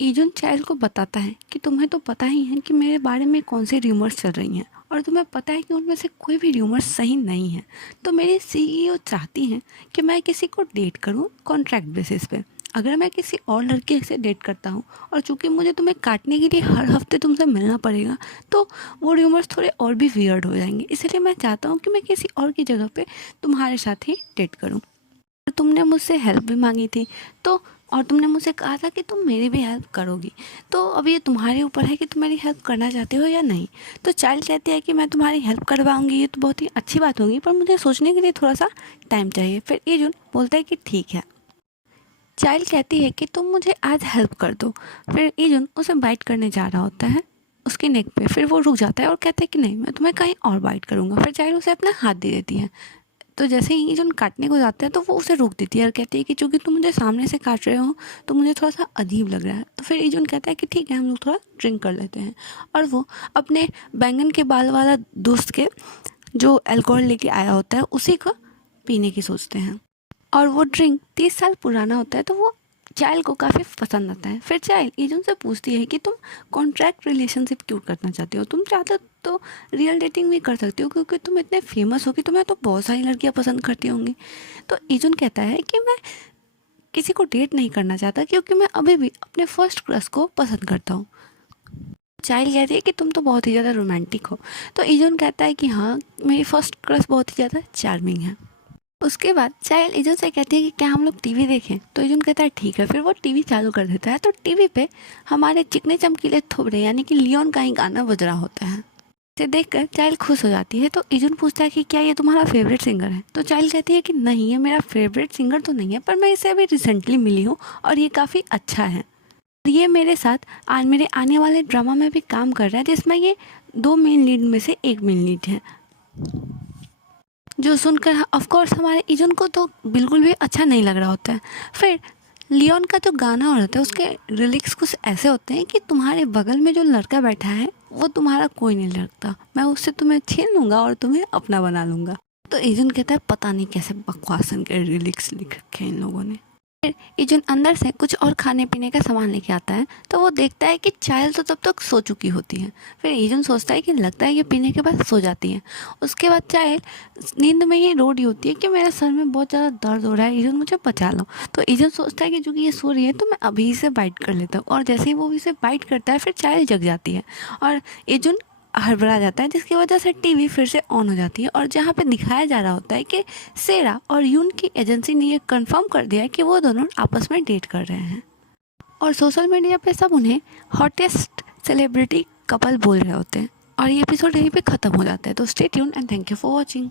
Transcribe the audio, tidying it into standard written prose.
ईजुन child को बताता है कि तुम्हें तो पता ही है कि मेरे बारे में कौन सी र्यूमर्स चल रही हैं और तुम्हें पता है कि उनमें से कोई भी र्यूमर्स सही नहीं है। तो मेरी सीईओ चाहती हैं कि मैं किसी को डेट करूं कॉन्ट्रैक्ट बेसिस पे। अगर मैं किसी और लड़के से डेट करता हूं और चूंकि मुझे तुम्हें काटने के लिए हर हफ्ते तुमसे मिलना पड़ेगा तो वो र्यूमर्स थोड़े और भी वियर्ड हो जाएंगे। इसलिए मैं चाहता हूँ कि मैं किसी और की जगह पे तुम्हारे साथ ही डेट करूँ। तुमने मुझसे हेल्प भी मांगी थी तो और तुमने मुझसे कहा था कि तुम मेरी भी हेल्प करोगी। तो अब ये तुम्हारे ऊपर है कि तुम मेरी हेल्प करना चाहते हो या नहीं। तो चाइल्ड कहती है कि मैं तुम्हारी हेल्प करवाऊंगी, ये तो बहुत ही अच्छी बात होगी, पर मुझे सोचने के लिए थोड़ा सा टाइम चाहिए। फिर ईजुन बोलता है कि ठीक है। चाइल्ड कहती है कि तुम मुझे आज हेल्प कर दो। फिर ईजुन उसे बाइट करने जा रहा होता है उसके नेक पे। फिर वो रुक जाता है और कहता है कि नहीं, मैं तुम्हें कहीं और बाइट करूँगा। फिर चाइल्ड उसे अपना हाथ दे देती है। तो जैसे ही ईजुन काटने को जाता है तो वो उसे रोक देती है और कहती है कि चूंकि तुम मुझे सामने से काट रहे हो तो मुझे थोड़ा सा अजीब लग रहा है। तो फिर ईजुन कहता है कि ठीक है, हम लोग थोड़ा ड्रिंक कर लेते हैं। और वो अपने बैंगन के बाल वाला दोस्त के जो अल्कोहल लेके आया होता है उसी को पीने की सोचते हैं। और वो ड्रिंक 30 साल पुराना होता है तो वो चाइल्ड को काफ़ी पसंद आता है। फिर चाइल्ड ईजुन से पूछती है कि तुम कॉन्ट्रैक्ट रिलेशनशिप क्यों करना चाहते हो, तुम चाहते हो तो रियल डेटिंग भी कर सकते हो क्योंकि तुम इतने फेमस हो कि तुम्हें तो बहुत सारी लड़कियां पसंद करती होंगी। तो ईजुन कहता है कि मैं किसी को डेट नहीं करना चाहता क्योंकि मैं अभी भी अपने फर्स्ट क्रश को पसंद करता हूँ। चाइल्ड कहती है कि तुम तो बहुत ही ज़्यादा रोमांटिक हो। तो ईजुन कहता है कि हाँ, मेरी फर्स्ट क्रश बहुत ही ज़्यादा चार्मिंग है। उसके बाद चाइल्ड ईजुन से कहती है कि क्या हम लोग टीवी देखें। तो ईजुन कहता है ठीक है। फिर वो टीवी चालू कर देता है तो टीवी पे हमारे चिकने चमकीले थोबड़े यानी कि लियोन का ही गाना बज रहा होता है। इसे देखकर चाइल्ड खुश हो जाती है। तो ईजुन पूछता है कि क्या ये तुम्हारा फेवरेट सिंगर है। तो चाइल्ड कहती है कि नहीं, ये मेरा फेवरेट सिंगर तो नहीं है, पर मैं इसे अभी रिसेंटली मिली हूँ और ये काफ़ी अच्छा है। और ये मेरे साथ आज मेरे आने वाले ड्रामा में भी काम कर रहा है जिसमें ये 2 मेन लीड में से एक मेन लीड है। जो सुनकर ऑफ कोर्स हमारे ईजुन को तो बिल्कुल भी अच्छा नहीं लग रहा होता है। फिर लियोन का जो गाना हो रहा है उसके लिरिक्स कुछ ऐसे होते हैं कि तुम्हारे बगल में जो लड़का बैठा है वो तुम्हारा कोई नहीं लगता, मैं उससे तुम्हें छीन लूँगा और तुम्हें अपना बना लूँगा। तो ईजुन कहता है पता नहीं कैसे बकवासन के लिरिक्स लिख रखे हैं इन लोगों ने। फिर ईजुन अंदर से कुछ और खाने पीने का सामान लेके आता है तो वो देखता है कि चाइल्ड तो तब तक सो चुकी होती है। फिर ईजुन सोचता है कि लगता है ये पीने के बाद सो जाती है। उसके बाद चाइल्ड नींद में ही रो रही होती है कि मेरे सर में बहुत ज़्यादा दर्द हो रहा है, ईजुन मुझे बचा लो। तो ईजुन सोचता है कि चूंकि ये सो रही है तो मैं अभी इसे बाइट कर लेता हूँ। और जैसे ही वो इसे बाइट करता है फिर चाइल्ड जग जाती है और ईजुन हड़बड़ा जाता है जिसकी वजह से टीवी फिर से ऑन हो जाती है। और जहाँ पे दिखाया जा रहा होता है कि सेरा और यून की एजेंसी ने ये कंफर्म कर दिया है कि वो दोनों आपस में डेट कर रहे हैं और सोशल मीडिया पे सब उन्हें हॉटेस्ट सेलिब्रिटी कपल बोल रहे होते हैं। और ये एपिसोड यहीं पे ख़त्म हो जाता है। तो stay tune and thank you for watching.